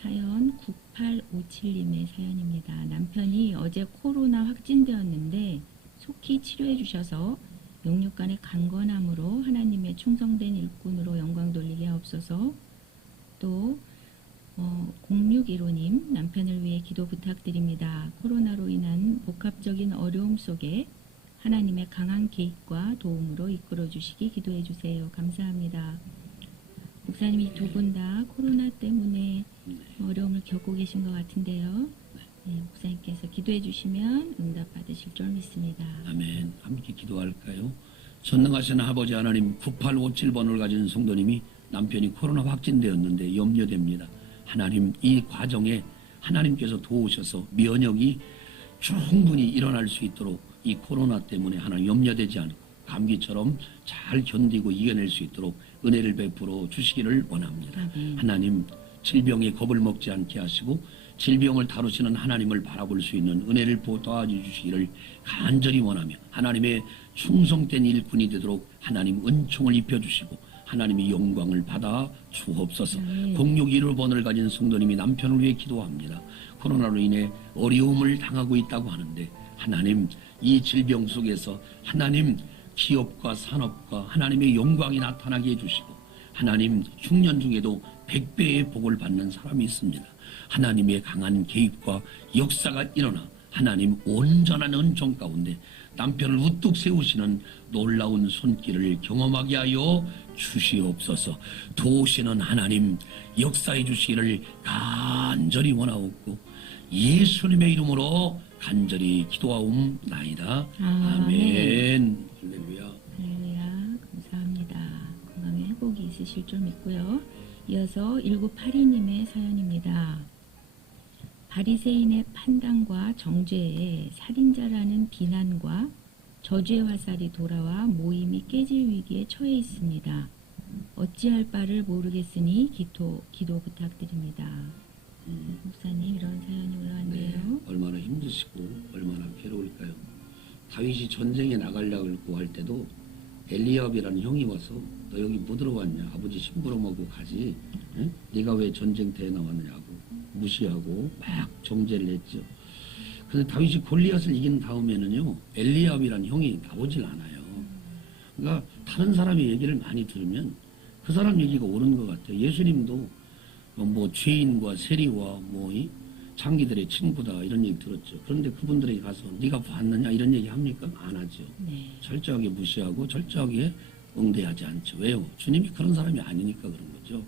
사연 9857님의 사연입니다. 남편이 어제 코로나 확진되었는데 속히 치료해 주셔서 용육간의 강건함으로 하나님의 충성된 일꾼으로 영광 돌리게 하옵소서. 또 0615님 남편을 위해 기도 부탁드립니다. 코로나로 인한 복합적인 어려움 속에 하나님의 강한 개입과 도움으로 이끌어 주시기 기도해 주세요. 감사합니다. 목사님이 두 분 다 코로나 때문에 어려움을 겪고 계신 것 같은데요. 네, 목사님께서 기도해 주시면 응답 받으실 줄 믿습니다. 아멘. 함께 기도할까요? 전능하신 아버지 하나님, 9857번을 가진 성도님이 남편이 코로나 확진되었는데 염려됩니다. 하나님, 이 과정에 하나님께서 도우셔서 면역이 충분히 일어날 수 있도록 이 코로나 때문에 하나님 염려되지 않고 감기처럼 잘 견디고 이겨낼 수 있도록 은혜를 베풀어 주시기를 원합니다. 아멘. 하나님, 질병에 겁을 먹지 않게 하시고 질병을 다루시는 하나님을 바라볼 수 있는 은혜를 도와주시기를 간절히 원하며 하나님의 충성된 일꾼이 되도록 하나님 은총을 입혀주시고 하나님의 영광을 받아 주옵소서. 0615번을 가진 성도님이 남편을 위해 기도합니다. 코로나로 인해 어려움을 당하고 있다고 하는데 하나님, 이 질병 속에서 하나님 기업과 산업과 하나님의 영광이 나타나게 해주시고 하나님 흉년 중에도 100배의 복을 받는 사람이 있습니다. 하나님의 강한 개입과 역사가 일어나 하나님 온전한 은총 가운데 남편을 우뚝 세우시는 놀라운 손길을 경험하게 하여 주시옵소서. 도우시는 하나님 역사해 주시기를 간절히 원하옵고 예수님의 이름으로 간절히 기도하옵나이다. 아멘. 할렐루야. 할렐루야. 감사합니다. 건강에 회복이 있으실 줄 믿고요. 이어서 1982님의 사연입니다. 바리새인의 판단과 정죄에 살인자라는 비난과 저주의 화살이 돌아와 모임이 깨질 위기에 처해 있습니다. 어찌할 바를 모르겠으니 기도 부탁드립니다. 목사님, 이런 사연이 올라왔네요. 네, 얼마나 힘드시고 얼마나 괴로울까요? 다윗이 전쟁에 나가려고 할 때도 엘리압이라는 형이 와서 너 여기 뭐 들어왔냐? 아버지 심부름하고 가지. 응? 네가 왜 전쟁터에 나왔느냐고 무시하고 막 정죄를 했죠. 그런데 다윗이 골리앗을 이긴 다음에는요, 엘리압이라는 형이 나오질 않아요. 그러니까 다른 사람의 얘기를 많이 들으면 그 사람 얘기가 옳은 것 같아요. 예수님도 뭐 죄인과 세리와 이 장기들의 친구다 이런 얘기 들었죠. 그런데 그분들에게 가서 네가 봤느냐 이런 얘기 합니까? 안 하죠. 네. 철저하게 무시하고 철저하게 응대하지 않죠. 왜요? 주님이 그런 사람이 아니니까 그런 거죠.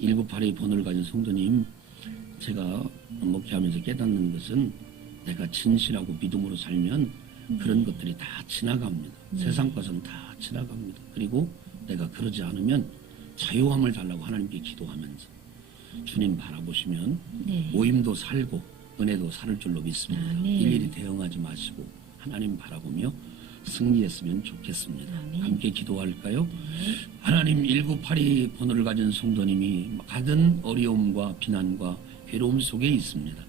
1982번을 가진 성도님, 제가 목회하면서 깨닫는 것은 내가 진실하고 믿음으로 살면 그런 것들이 다 지나갑니다. 세상 것은 다 지나갑니다. 그리고 내가 그러지 않으면 자유함을 달라고 하나님께 기도하면서 주님 바라보시면 네. 모임도 살고 은혜도 살 줄로 믿습니다. 아멘. 일일이 대응하지 마시고 하나님 바라보며 승리했으면 좋겠습니다. 아멘. 함께 기도할까요? 하나님, 1982번호를 가진 성도님이 가진 어려움과 비난과 괴로움 속에 있습니다.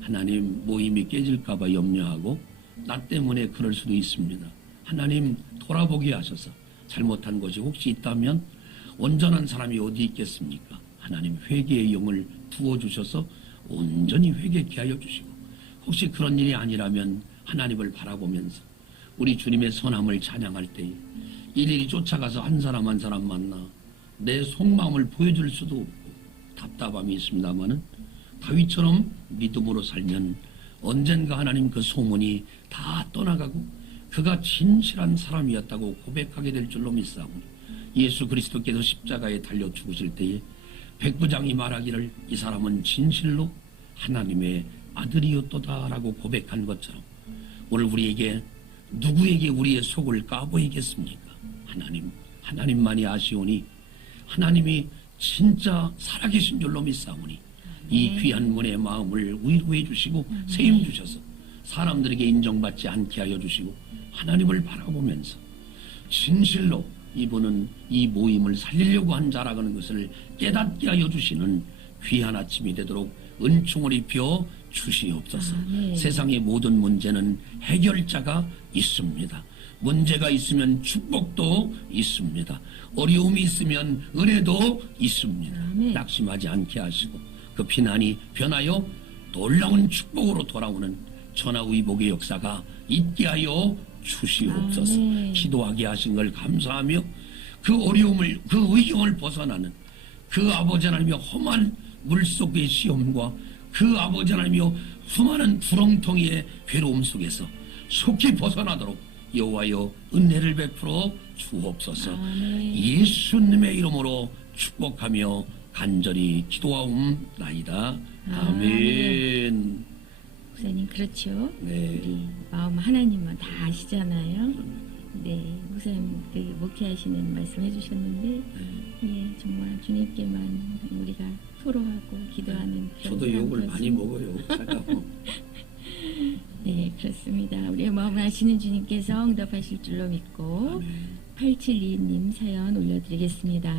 하나님, 모임이 깨질까봐 염려하고 나 때문에 그럴 수도 있습니다. 하나님, 돌아보게 하셔서 잘못한 것이 혹시 있다면 온전한 사람이 어디 있겠습니까? 하나님, 회개의 영을 부어주셔서 온전히 회개케 하여 주시고 혹시 그런 일이 아니라면 하나님을 바라보면서 우리 주님의 선함을 찬양할 때에 일일이 쫓아가서 한 사람 한 사람 만나 내 속마음을 보여줄 수도 없고 답답함이 있습니다마는 다윗처럼 믿음으로 살면 언젠가 하나님 그 소문이 다 떠나가고 그가 진실한 사람이었다고 고백하게 될 줄로 믿사오니 예수 그리스도께서 십자가에 달려 죽으실 때에 백부장이 말하기를 이 사람은 진실로 하나님의 아들이었도다라고 고백한 것처럼 오늘 우리에게 누구에게 우리의 속을 까보이겠습니까? 하나님만이 아시오니 하나님이 진짜 살아계신 줄로 믿사오니 이 귀한 분의 마음을 위로해 주시고 세임 주셔서 사람들에게 인정받지 않게 하여 주시고 하나님을 바라보면서 진실로 이분은 이 모임을 살리려고 한 자라는 것을 깨닫게 하여 주시는 귀한 아침이 되도록 은총을 입혀 주시옵소서. 세상의 모든 문제는 해결자가 있습니다. 문제가 있으면 축복도 있습니다. 어려움이 있으면 은혜도 있습니다. 낙심하지 않게 하시고 그 피난이 변하여 놀라운 축복으로 돌아오는 천하의복의 역사가 있게 하여 주시옵소서. 기도하게 하신 걸 감사하며 그 어려움을 그 의경을 벗어나는 그 아버지 하나님의 험한 물속의 시험과 그 아버지 하나님의 수많은 구렁텅이의 괴로움 속에서 속히 벗어나도록 여호와여 은혜를 베풀어 주옵소서. 예수님의 이름으로 축복하며 간절히 기도하옵나이다. 아멘. 목사님 그렇죠. 네. 우리 마음 하나님만 다 아시잖아요. 네, 목사님 그 목회하시는 말씀 해주셨는데, 예, 정말 주님께만 우리가 토로하고 기도하는 그런 저도 욕을 사람 많이 먹어요. 네, 그렇습니다. 우리의 마음을 아시는 주님께서 응답하실 줄로 믿고 8722님 사연 올려드리겠습니다.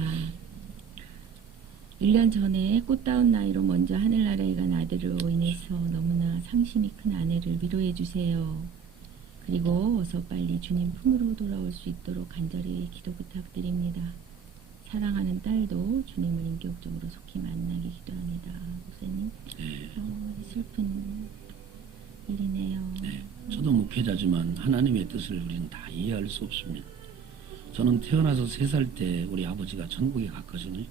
1년 전에 꽃다운 나이로 먼저 하늘나라에 간 아들로 인해서 너무나 상심이 큰 아내를 위로해 주세요. 그리고 어서 빨리 주님 품으로 돌아올 수 있도록 간절히 기도 부탁드립니다. 사랑하는 딸도 주님을 인격적으로 속히 만나게 기도합니다. 목사님, 슬픈 일이네요. 네, 저도 목회자지만 하나님의 뜻을 우리는 다 이해할 수 없습니다. 저는 태어나서 3살 때 우리 아버지가 천국에 갔거든요.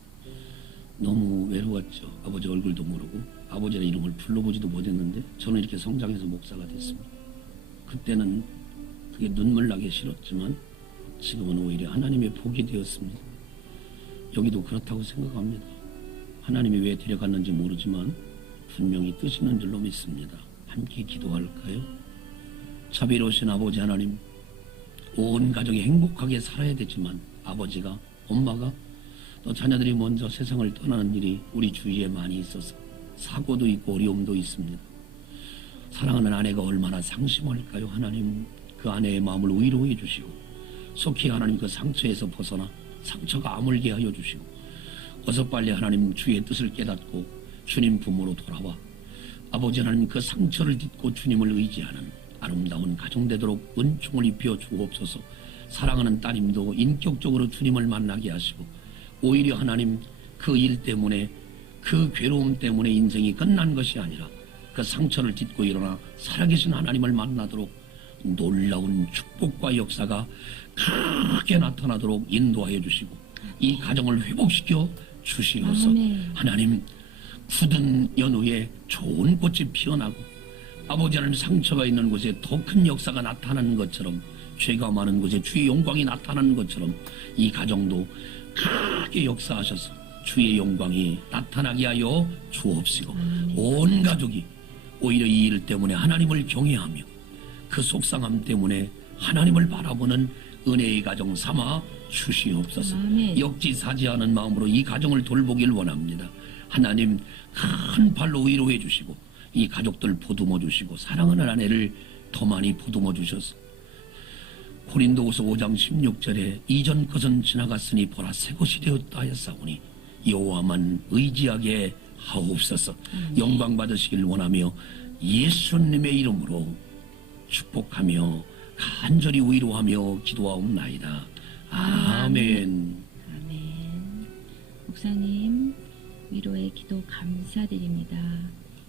너무 외로웠죠. 아버지 얼굴도 모르고 아버지의 이름을 불러보지도 못했는데 저는 이렇게 성장해서 목사가 됐습니다. 그때는 그게 눈물 나기 싫었지만 지금은 오히려 하나님의 복이 되었습니다. 여기도 그렇다고 생각합니다. 하나님이 왜 데려갔는지 모르지만 분명히 뜻 있는 줄로 믿습니다. 함께 기도할까요? 자비로우신 아버지 하나님, 온 가족이 행복하게 살아야 되지만 아버지가, 엄마가 또 자녀들이 먼저 세상을 떠나는 일이 우리 주위에 많이 있어서 사고도 있고 어려움도 있습니다. 사랑하는 아내가 얼마나 상심할까요? 하나님, 그 아내의 마음을 위로해 주시고 속히 하나님 그 상처에서 벗어나 상처가 아물게 하여 주시고 어서 빨리 하나님 주의 뜻을 깨닫고 주님 품으로 돌아와 아버지 하나님 그 상처를 딛고 주님을 의지하는 아름다운 가정 되도록 은총을 입혀 주옵소서. 사랑하는 따님도 인격적으로 주님을 만나게 하시고 오히려 하나님 그 일 때문에 그 괴로움 때문에 인생이 끝난 것이 아니라 그 상처를 딛고 일어나 살아계신 하나님을 만나도록 놀라운 축복과 역사가 크게 나타나도록 인도하여 주시고 이 가정을 회복시켜 주시옵소서. 하나님, 굳은 연후에 좋은 꽃이 피어나고 아버지 하나님 상처가 있는 곳에 더 큰 역사가 나타나는 것처럼 죄가 많은 곳에 주의 영광이 나타나는 것처럼 이 가정도 크게 역사하셔서 주의 영광이 나타나게 하여 주옵시고 온 가족이 오히려 이 일 때문에 하나님을 경외하며 그 속상함 때문에 하나님을 바라보는 은혜의 가정 삼아 주시옵소서. 역지사지하는 마음으로 이 가정을 돌보길 원합니다. 하나님, 큰 발로 위로해 주시고 이 가족들 보듬어 주시고 사랑하는 아내를 더 많이 보듬어 주셔서 고린도후서 5장 16절에 이전 것은 지나갔으니 보라 새 것이 되었다 하였사오니 여호와만 의지하게 하옵소서. 영광 받으시길 원하며 예수님의 이름으로 축복하며 간절히 위로하며 기도하옵나이다. 아멘. 아멘. 목사님 위로의 기도 감사드립니다.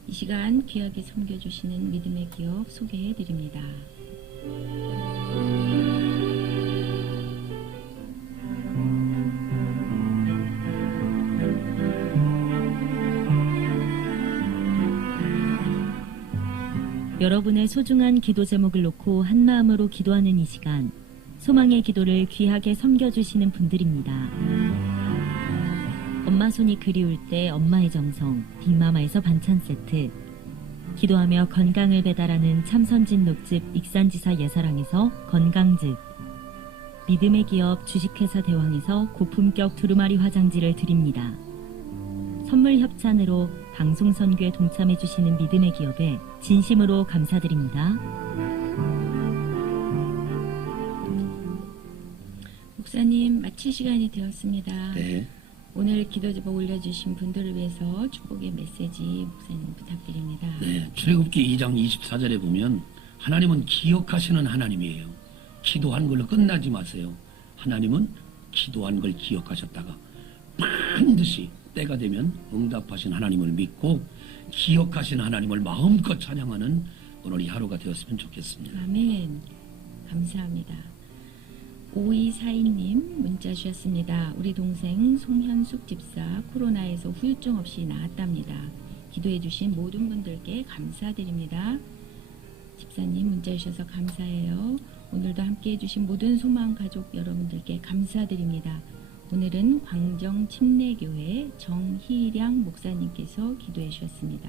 이 시간 귀하게 섬겨주시는 믿음의 기업 소개해드립니다. 여러분의 소중한 기도 제목을 놓고 한마음으로 기도하는 이 시간, 소망의 기도를 귀하게 섬겨주시는 분들입니다. 엄마 손이 그리울 때 엄마의 정성, 빅마마에서 반찬 세트, 기도하며 건강을 배달하는 참선진 녹즙 익산지사 예사랑에서 건강즙, 믿음의 기업 주식회사 대왕에서 고품격 두루마리 화장지를 드립니다. 선물 협찬으로 방송 선교에 동참해 주시는 믿음의 기업에 진심으로 감사드립니다. 목사님, 마칠 시간이 되었습니다. 네. 오늘 기도 제목 올려주신 분들을 위해서 축복의 메시지 목사님 부탁드립니다. 네, 출애굽기 2장 24절에 보면 하나님은 기억하시는 하나님이에요. 기도한 걸로 끝나지 마세요. 하나님은 기도한 걸 기억하셨다가 반드시 때가 되면 응답하신 하나님을 믿고 기억하신 하나님을 마음껏 찬양하는 오늘 이 하루가 되었으면 좋겠습니다. 아멘. 감사합니다. 5242님 문자 주셨습니다. 우리 동생 송현숙 집사 코로나에서 후유증 없이 나았답니다. 기도해 주신 모든 분들께 감사드립니다. 집사님 문자 주셔서 감사해요. 오늘도 함께해 주신 모든 소망 가족 여러분들께 감사드립니다. 오늘은 광정 침례교회 정희량 목사님께서 기도해 주셨습니다.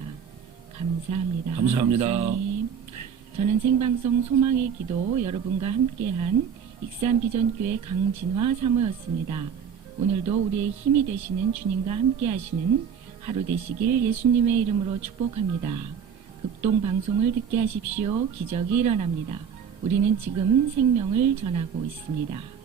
감사합니다. 감사합니다. 목사님. 저는 생방송 소망의 기도 여러분과 함께한 익산비전교회 강진화 사모였습니다. 오늘도 우리의 힘이 되시는 주님과 함께하시는 하루 되시길 예수님의 이름으로 축복합니다. 극동 방송을 듣게 하십시오. 기적이 일어납니다. 우리는 지금 생명을 전하고 있습니다.